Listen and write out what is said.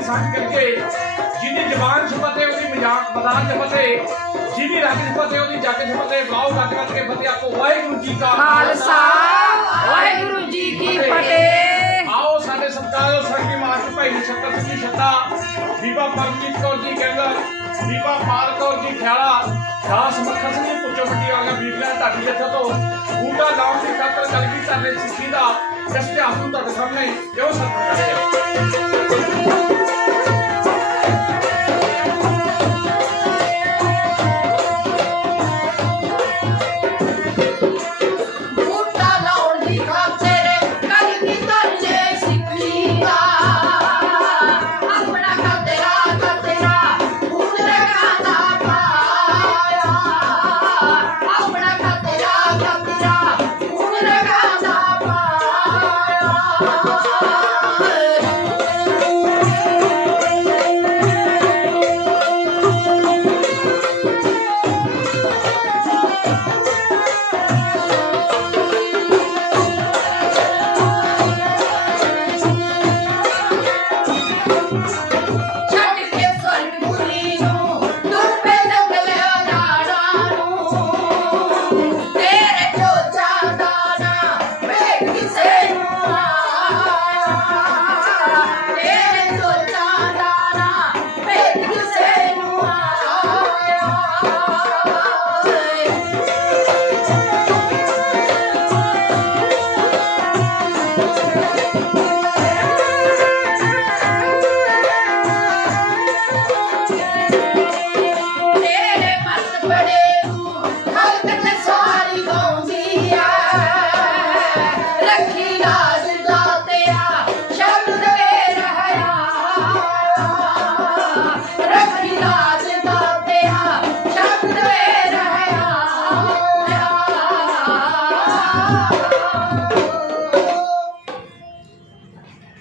ਸੰਗ ਕਰਕੇ ਜਿਹਦੀ ਜ਼ਬਾਨ 'ਚ ਫਤਿਹ ਉਹਦੀ ਮਜ਼ਾਕ ਮੈਦਾਨ 'ਚ ਫਤਿਹ ਜਿਹਦੀ ਰੱਗ 'ਚ ਫਤਿਹ ਉਹਦੀ ਜੱਗ 'ਚ ਫਤਿਹ ਗਾਓ ਗੱਜ ਗੱਜ ਕੇ ਫਤਿਹ ਆਪੋ ਵਾਹਿਗੁਰੂ ਜੀ ਕਾ ਖਾਲਸਾ। ਵਾਹਿਗੁਰੂ ਜੀ ਕੀ ਫਤਿਹ। ਆਓ ਸਾਡੇ ਸਤਿਕਾਰਯੋਗ ਸਰਗੀ ਮਾਸਟਰ ਭਾਈ ਨਛੱਤਰ ਸਿੰਘ ਛੱਤਾ ਬੀਬਾ ਪਰਮਜੀਤ ਕੌਰ ਜੀ ਕਹਿੰਦਾ ਬੀਬਾ ਪਾਲ ਕੌਰ ਜੀ ਖਿਆਲਾ। ਦਾਸ ਮੱਖਣ ਸਿੰਘ ਪੁੱਛੋ ਮੰਡੀ ਵਾਲੀਆਂ ਬੀਬੀਆਂ ਢਾਡੀ ਜੱਥਾ ਤੋਂ। ਦੀ ಮೆಚ್ಚಿ ಸೀದಾ ಪ್ರಶ್ನೆ ಆಹುತದ ಸೊನ್ನೆ ಯೋಸನ್ Oh,